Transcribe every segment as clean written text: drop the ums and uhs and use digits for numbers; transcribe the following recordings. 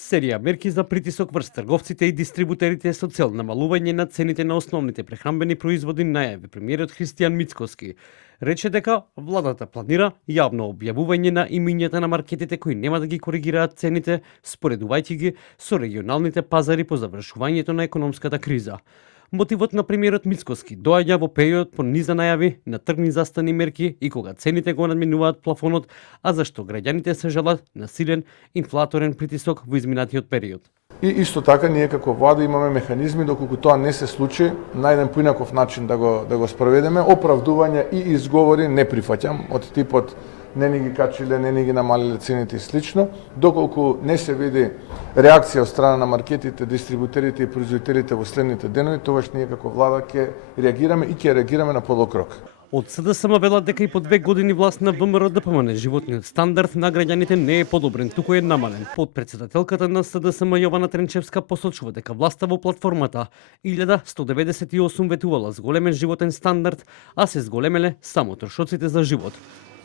Серија мерки за притисок врз трговците и дистрибутерите со цел намалување на цените на основните прехранбени производи најави премиерот Христијан Мицкоски. Рече дека владата планира јавно објавување на имињата на маркетите кои нема да ги коригираат цените, споредувајќи ги со регионалните пазари по завршувањето на економската криза. Мотивот на премиерот Мицкоски доаѓа во период по низа најави на тргни застани мерки и кога цените го надминуваат плафонот, а зашто граѓаните се жалат на силен инфлаторен притисок во изминатиот период. И исто така ние како влада имаме механизми доколку тоа не се случи, на еден поинаков начин да го спроведеме, оправдувања и изговори не прифаќам од типот не ни ги качиле, не ни ги намалиле цените и слично, доколку не се види реакција од страна на маркетите, дистрибутерите и производителите во следните денови, тогаш ние како влада ќе реагираме и ќе реагираме на подолг рок. Од СДСМ велат дека и по 2 години власт на ВМРО ДПМН животниот стандард на граѓаните не е подобрен, туку е намален. Подпредседателката на СДСМ Јована Тренчевска посочува дека власта во платформата 1198 ветувала зголемен животен стандард, а се зголемеле само трошоците за живот.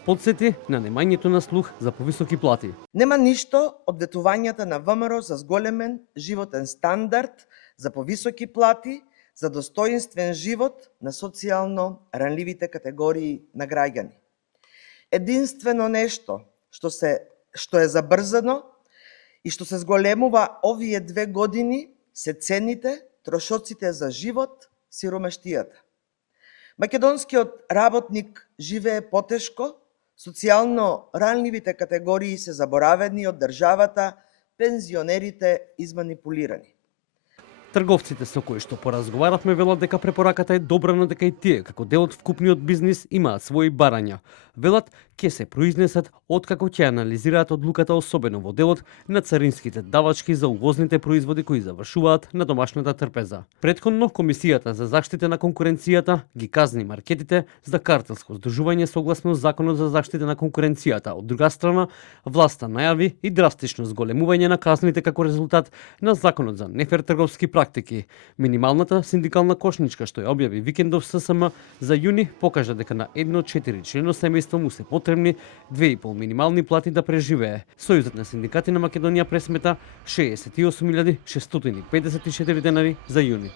Подсети на немањето на слух за повисоки плати. Нема ништо од ветувањата на ВМРО за зголемен животен стандард, за повисоки плати, за достоинствен живот на социјално ранливите категории на граѓани. Единствено нешто што е забрзано и што се зголемува овие 2 години се цените, трошоците за живот, сиромаштијата. Македонскиот работник живее потешко, социјално ранливите категории се заборавени од државата, пензионерите изманипулирани. Трговците со кои што поразговаравме велат дека препораката е добра, но дека и тие, како дел од вкупниот бизнис, имаат своји барања. Велат ќе се произнесат откако ќе анализираат одлуката, особено во делот на царинските давачки за увозните производи кои завршуваат на домашната трпеза. Претходно, Комисијата за заштита на конкуренцијата ги казни маркетите за картелско здружување согласно Законот за заштита на конкуренцијата. Од друга страна, власта најави и драстично зголемување на казните како резултат на Законот за нефер трговски практики. Минималната синдикална кошничка што ја објави викендов ССМ за јуни покажа дека на едно од 4 члено семејство му се потребни 2,5 минимални плати да преживее. Сојузот на синдикати на Македонија пресмета 68.654 денари за јуни.